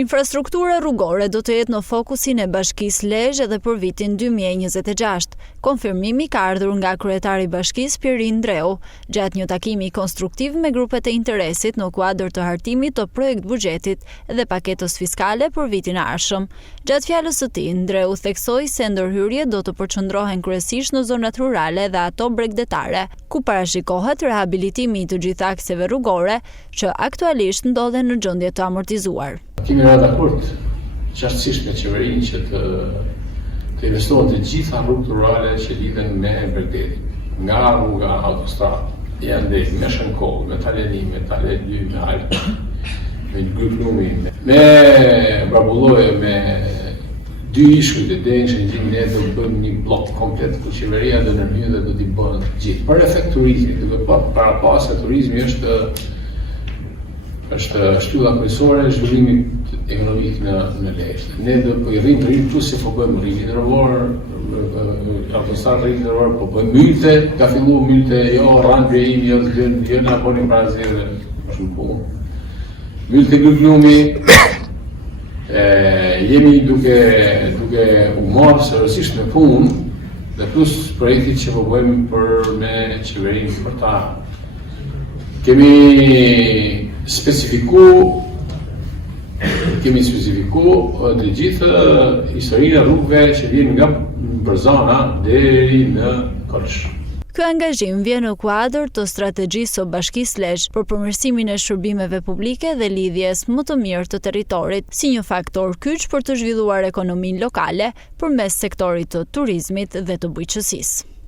Infrastruktura rrugore do të jetë në fokusin e Bashkisë Lezhë edhe për vitin 2026. Konfirmimi ka ardhur nga kryetari i Bashkisë Pirin Ndreu, gjatë një takimi konstruktiv me grupet e interesit në kuadër të hartimit të projekt buxhetit dhe paketës fiskale për vitin e ardhshëm. Gjatë fjalës së tij, Ndreu theksoi se ndërhyrjet do të përqendrohen kryesisht në zonat rurale dhe ato bregdetare, ku parashikohet rehabilitimi i të gjithë akseve rrugore që aktualisht ndodhen në gjendje të amortizuar. Kemi rënë dakord qartësisht me qeverinë që të investohen të gjitha rrugët rurale që lidhen me bregdetin. Nga rruga autostradë janë drejt me Shënkoll, me Taleni, me Tale 2, me Alp, me Gryplumi, me Barbulloje, me dy ishujt e Denjë, ne do të bëjmë një blok komplet ku qeveria do ndërhyn dhe do t'i bëjë gjithë. Për efekt turizmi, duke parapasur se turizmi është shtylla kryesore e zhvillimit ekonomik në Lezhë. Ne do po i rrim plus se po bëjmë rrjetin rrugor, autostradë rrjetin rrugor, po bëjmë mylte, ka filluar mylte, jo rrandëim, jo na boni para zero, për shumë punë. Mylte Gryplumi, jemi duke u marrë seriozisht me punë dhe plus projektit që po bëjmë me qeverinë për ta. Kemi specifiku të gjithë historinë e rrugëve që vjen nga Bërzana deri në Korç. Ky angazhim vjen në kuadër të strategjisë së Bashkisë Lezhë për përmirësimin e shërbimeve publike dhe lidhjes më të mirë të territorit, si një faktor kyç për të zhvilluar ekonominë lokale përmes sektorit të turizmit dhe të bujqësisë.